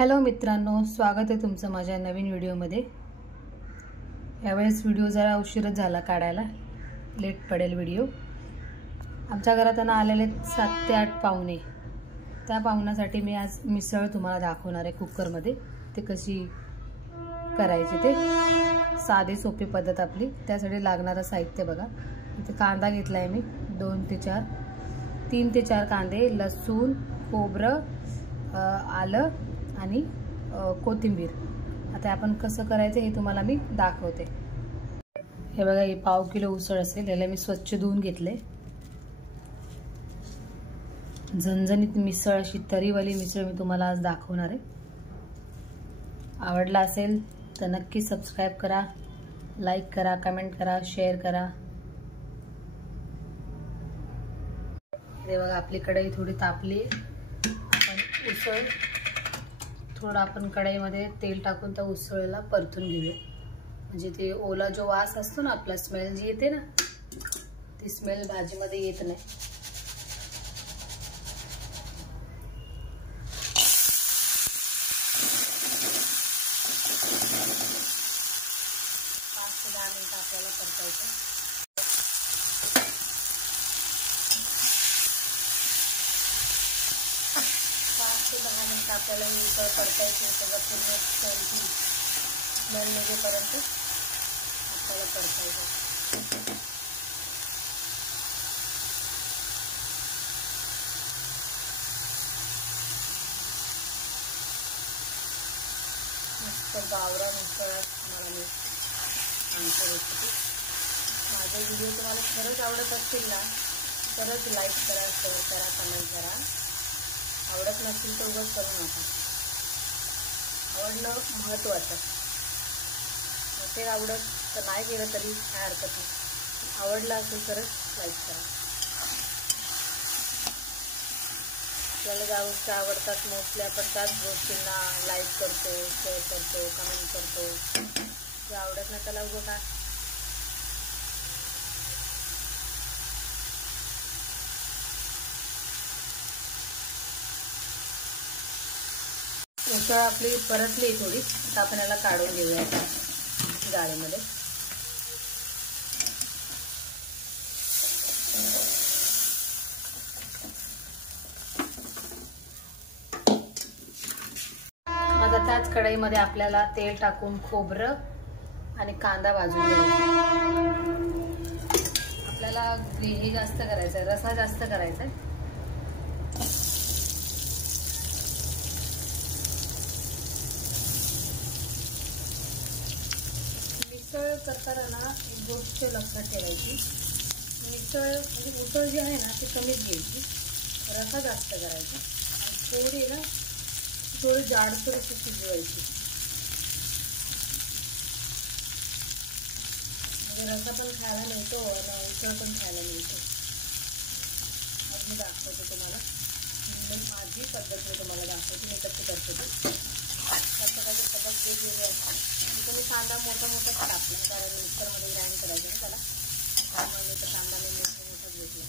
Hello मित्रांनो, स्वागत आहे तुमचं माझ्या नवीन व्हिडिओमध्ये। यावेळेस व्हिडिओ जरा उशीरच झाला काढायला, लेट पडेल व्हिडिओ। आमच्या घरात आलेले 7 ते 8 पाहुणे। त्या पाहुण्यासाठी मी आज मिसळ तुम्हाला दाखवणार आहे कुकरमध्ये। ते कशी करायची ते साधी सोपी पद्धत आपली। त्यासाठी लागणारं साहित्य बघा। इथे कांदा घेतलाय मी 3 ते 4 कांदे, लसूण, खोबरं, आलं आणि कोथिंबीर। आता आपण कसं करायचं हे तुम्हाला मी दाखवते। हे बघा, ही पाव किलो उसळ असेल। याला मी स्वच्छ धुवून घेतले। झणझणीत मिसळ, अशी तरीवाली मिसळ मी तुम्हाला आज दाखवणार आहे। आवडला असेल तर नक्की सबस्क्राइब करा, लाईक करा, कमेंट करा, शेअर करा। हे बघा, आपली कढई थोडी तापली। उसळ थोडं कढईमध्ये तेल टाकून त्या उसळीला परतून घेऊया। म्हणजे ते ओला जो वास असतो ना, आपला स्मेल जी येते ना, ती स्मेल भाजीमध्ये येत नाही। 5 ते 10 मिनिटं आपल्याला परतायचं। 5 ते 10 मिनिटं आपल्याला उसळ परतायची। त्याचा पूर्ण स्मेल निघेपर्यंत आपल्याला परतायचं। मस्त गावरान उसळ तुम्हाला मी सांगते रेसिपी। माझे व्हिडिओ तुम्हाला खरंच आवडत असतील ना, तरच लाईक करा, शेअर करा, कमेंट करा। आवडत नसेल तर उगाच करू नका। आवडणं महत्त्वाचं। ते आवडत तर नाही केलं तरी काय हरकत नाही। आवडलं असेल तरच लाईक करा। आपल्याला ज्या गोष्टी आवडतात मोस्टली आपण त्याच गोष्टींना लाईक करतो, शेअर करतो, कमेंट करतो। जे आवडत नाही त्याला उगं काय। उसळ आपली परतली थोडी। आता आपण याला काढून घेऊया गाळीमध्ये। आता त्याच कढईमध्ये आपल्याला तेल टाकून खोबरं आणि कांदा भाजून घ्यायचा। आपल्याला ग्रेव्ही जास्त करायचं आहे, रसा जास्त करायचा आहे। मिसळ करताना ना एक गोष्ट लक्षात ठेवायची, मिसळ जी आहे ना ती कमीच घ्यायची, रसा जास्त करायचा आणि थोडी जाडसर अशी शिजवायची। म्हणजे रसा पण खायला मिळतो आणि उसळ पण खायला मिळतो। आज मी दाखवते तुम्हाला, माझी पद्धत मी तुम्हाला दाखवते मी कशी करते ती। प्रत्येकाची पद्धत वेगवेगळी असते। मी कांदा मोठा टाकला, कारण मिक्सरमध्ये ग्राइंड करायचं ना त्याला, त्यामुळे मी तर कांदा मी मोठाच घेतला।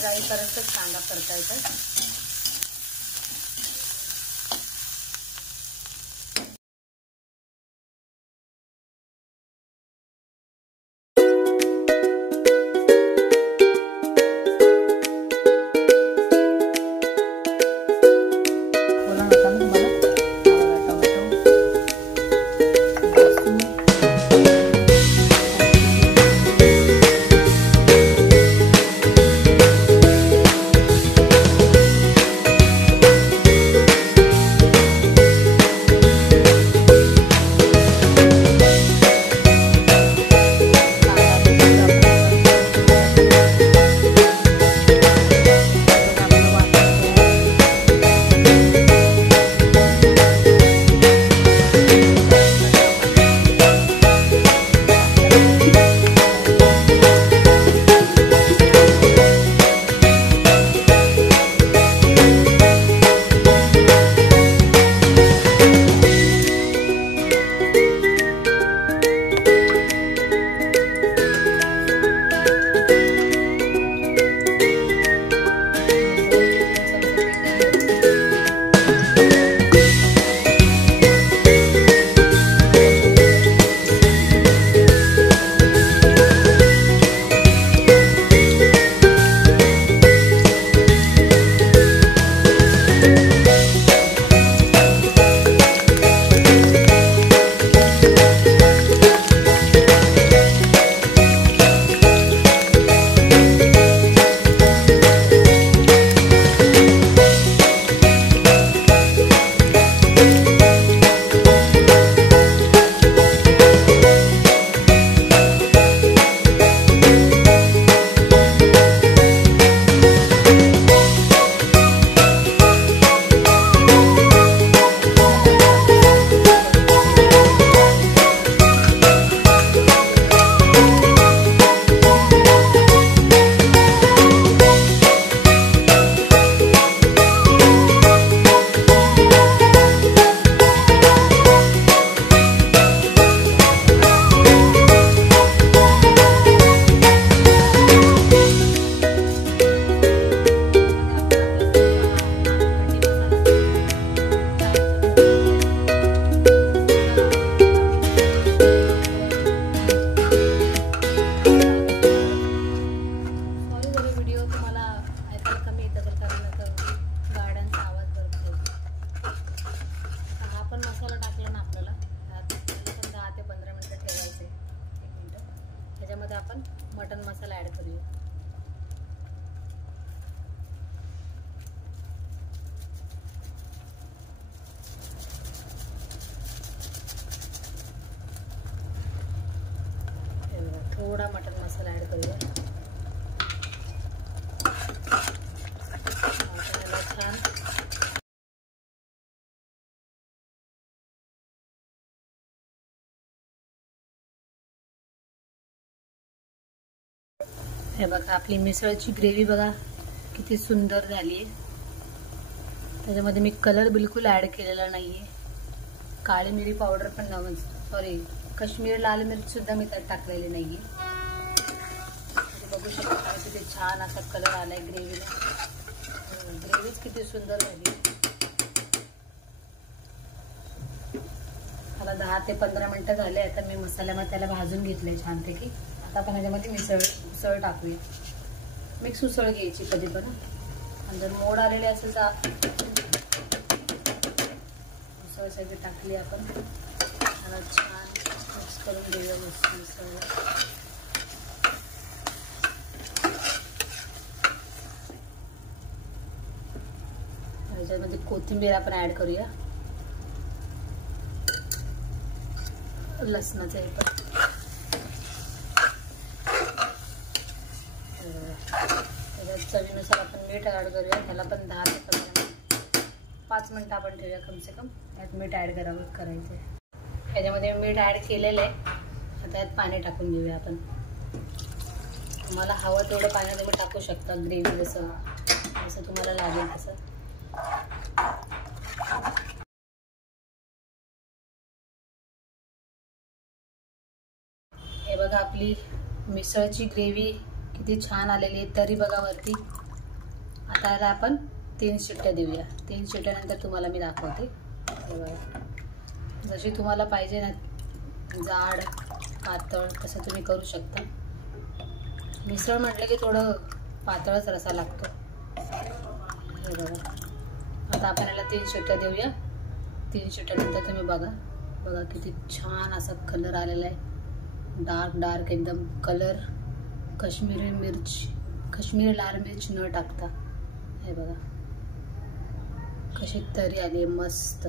जाईपर्यंत कांदा परतायचा। आपण मसाला टाकला ना आपल्याला पण 10 ते 15 मिनिटं ठेवायचे. 1 मिनिट. त्याच्यामध्ये आपण मटन मसाला ॲड करूया. थोडा मटन मसाला ॲड करूया. छान हे बघा आपली मिसळची ग्रेव्ही बघा किती सुंदर झाली आहे. त्याच्यामध्ये मी कलर बिलकुल ॲड केलेला नाही आहे. काळी मिरी पावडर पण सॉरी काश्मीरी लाल मिरची सुद्धा मी त्यात टाकलेली नाही आहे. बघू शकता किती छान असा कलर आला आहे ग्रेव्हीला. ग्रेव्हीच किती सुंदर झाली. मला 10 ते 15 मिनिटं झाले. आता मी मसाल्यामध्ये त्याला भाजून घेतले छानपैकी. आता आपण याच्यामध्ये उसळ टाकूया. मिक्स उसळ घ्यायची कधी पण. आणि जर मोड आलेले असेल तर उसळ सगळी टाकली आपण. त्याला छान मिक्स करून घेऊया उसळ. याच्यामध्ये कोथिंबीर आपण ऍड करूया. लसणाचं हे पण त्याच्यात चवीनुसार आपण मीठ ऍड करूया. त्याला पण 10 ते 15 मिनिट 5 मिनिटं आपण ठेवूया कम से कम. त्यात मीठ ऍड करायचं. याच्यामध्ये मीठ ऍड केलेलं आहे. आता यात पाणी टाकून घेऊया आपण. तुम्हाला हवं तेवढं पाणी तुम्ही टाकू शकता. ग्रेव्ही जसं तुम्हाला लागेल तसं. हे बघा आपली मिसळची ग्रेव्ही किती छान आलेली आहे. तरी बघा वरती. आता याला आपण 3 शिट्ट्या देऊया. 3 शिट्ट्यानंतर तुम्हाला मी दाखवते. हे बघा जशी तुम्हाला पाहिजे ना जाड पातळ तसं तुम्ही करू शकता. मिसळ म्हटलं की थोडं पातळच रसा लागतो. हे बघा आता आपण याला 3 शिट्ट्या देऊया. 3 शिट्ट्यानंतर तुम्ही बघा किती छान असा कलर आलेला आहे. डार्क एकदम कलर. काश्मीरी लाल मिर्च न टाकता. हे बघा कशी तरी आली मस्त.